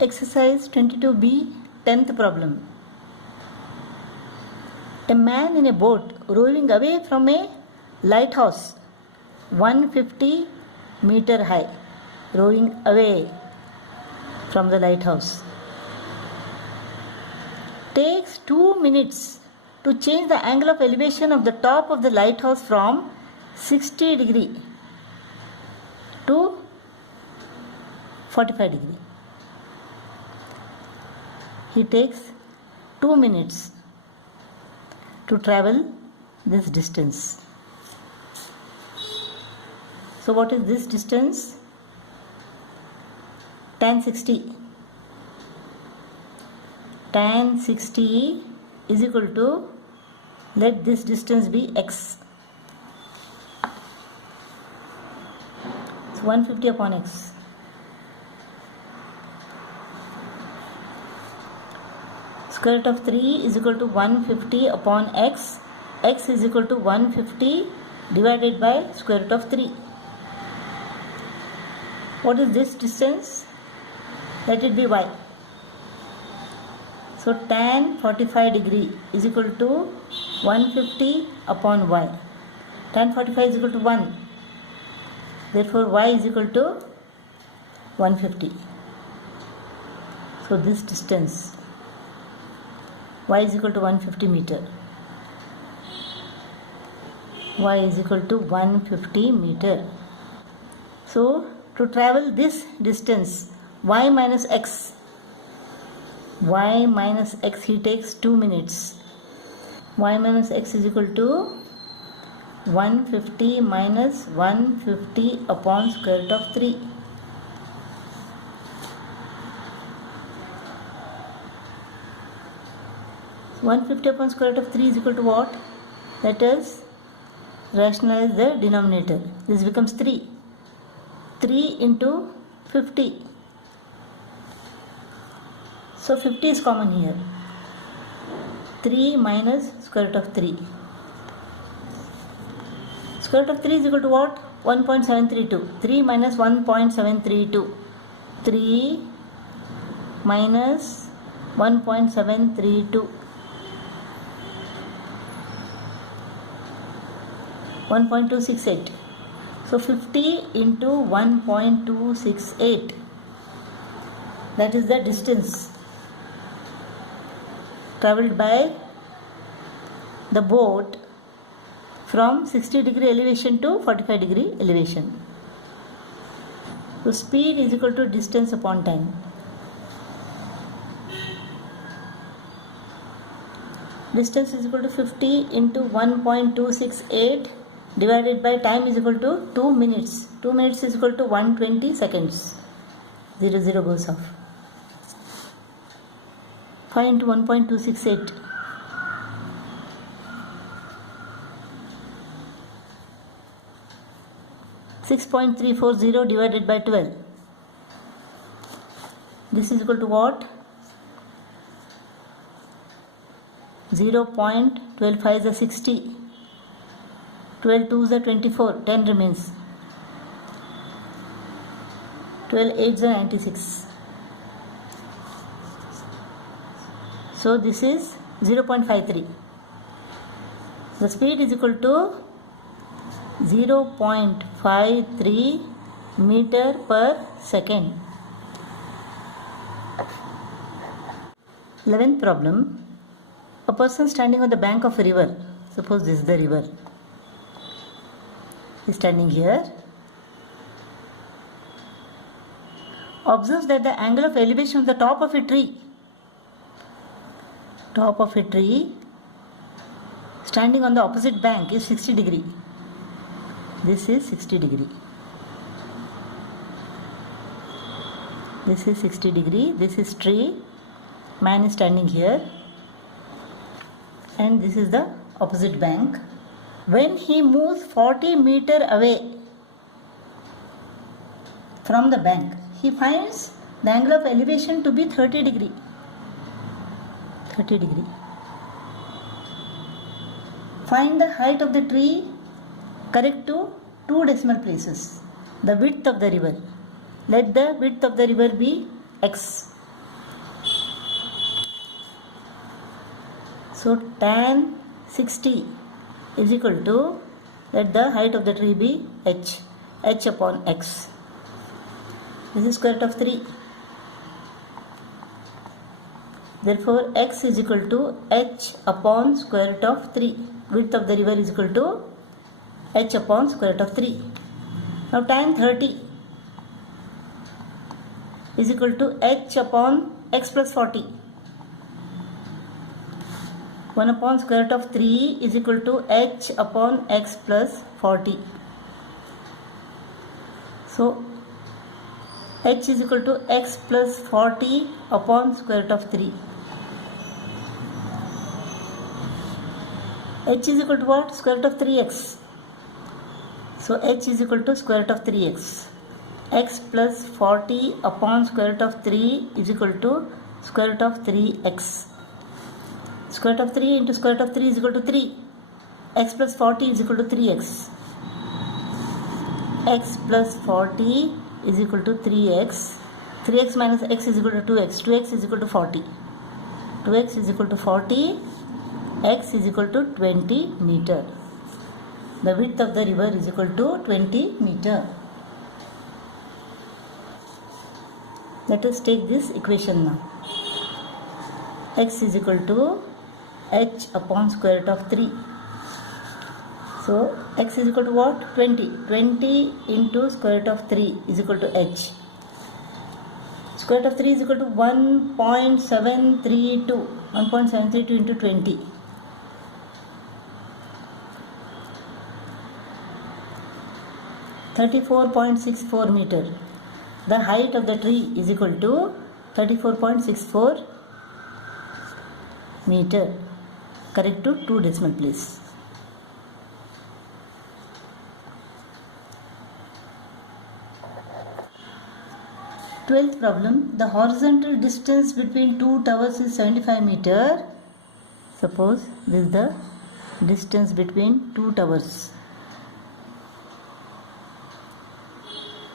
Exercise 22B, 10th problem. A man in a boat rowing away from a lighthouse 150 meter high, rowing away from the lighthouse, takes 2 minutes to change the angle of elevation of the top of the lighthouse from 60 degree to 45 degree. He takes 2 minutes to travel this distance. So what is this distance? Tan 60. Tan 60 is equal to, let this distance be x. It's 150 upon x. Square root of 3 is equal to 150 upon x. X is equal to 150 divided by square root of 3. What is this distance? Let it be y. So tan 45 degree is equal to 150 upon y. Tan 45 is equal to 1. Therefore y is equal to 150. So this distance y is equal to 150 meter. Y is equal to 150 meter. So to travel this distance, y minus x he takes 2 minutes. Y minus x is equal to 150 minus 150 upon square root of 3. So 150 upon square root of 3 is equal to what? Let us rationalize the denominator. This becomes 3. 3 into 50. So 50 is common here. 3 minus square root of 3. Square root of 3 is equal to what? 1.732. 3 minus 1.732. 3 minus 1.732. 1.268. So 50 into 1.268. That is the distance travelled by the boat from 60 degree elevation to 45 degree elevation. So speed is equal to distance upon time. Distance is equal to 50 into 1.268 divided by time is equal to 2 minutes. 2 minutes is equal to 120 seconds. 0, 0 goes off. 5 into 1.268. 6.340 divided by 12. This is equal to what? 0.125 is a 60. 12 2 is a 24. 10 remains. 12 8 is a 96. So this is 0.53. The speed is equal to 0.53 meter per second. 11th problem. A person standing on the bank of a river. Suppose this is the river. He is standing here. Observes that the angle of elevation of the top of a tree standing on the opposite bank is 60 degree. This is 60 degree. This is 60 degree. This is tree. Man is standing here. And this is the opposite bank. When he moves 40 meter away from the bank, he finds the angle of elevation to be 30 degree. 30 degree. Find the height of the tree correct to 2 decimal places. The width of the river. Let the width of the river be x. So tan 60 is equal to, let the height of the tree be h upon x. This is square root of 3. Therefore x is equal to h upon square root of 3. Width of the river is equal to h upon square root of 3. Now tan 30 is equal to h upon x plus 40. 1 upon square root of 3 is equal to h upon x plus 40. So h is equal to x plus 40 upon square root of 3. H is equal to what? Square root of 3x. So h is equal to square root of 3x. X plus 40 upon square root of 3 is equal to square root of 3x. Square root of 3 into square root of 3 is equal to 3. X plus 40 is equal to 3x. X plus 40 is equal to 3x. 3x minus x is equal to 2x. 2x is equal to 40. 2x is equal to 40. X is equal to 20 meter. The width of the river is equal to 20 meter. Let us take this equation now. X is equal to h upon square root of 3. So x is equal to what? 20. 20 into square root of 3 is equal to h. Square root of 3 is equal to 1.732. 1.732 into 20. 34.64 meter. The height of the tree is equal to 34.64 meter. Correct to 2 decimal place. Twelfth problem. The horizontal distance between two towers is 75 meter. Suppose this is the distance between two towers.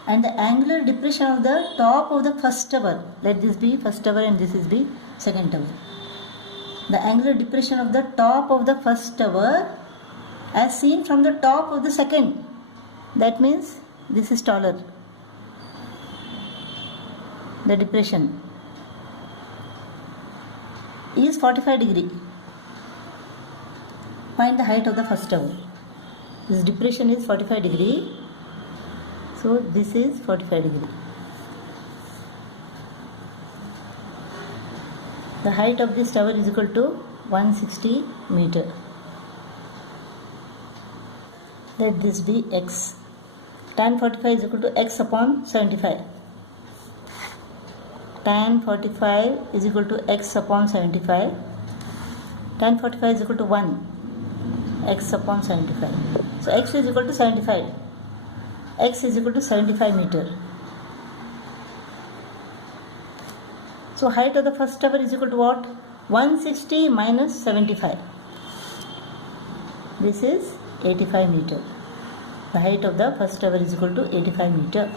And the angular depression of the top of the first tower, let this be first tower and this is the second tower. The angular depression of the top of the first tower as seen from the top of the second. That means this is taller. The depression is 45 degree. Find the height of the first tower. This depression is 45 degree. So this is 45 degree. The height of this tower is equal to 160 meter. Let this be x. Tan 45 is equal to x upon 75. Tan 45 is equal to x upon 75. Tan 45 is equal to 1. X upon 75. So x is equal to 75. X is equal to 75 meter. So height of the first tower is equal to what? 160 minus 75. This is 85 meter. The height of the first tower is equal to 85 meter.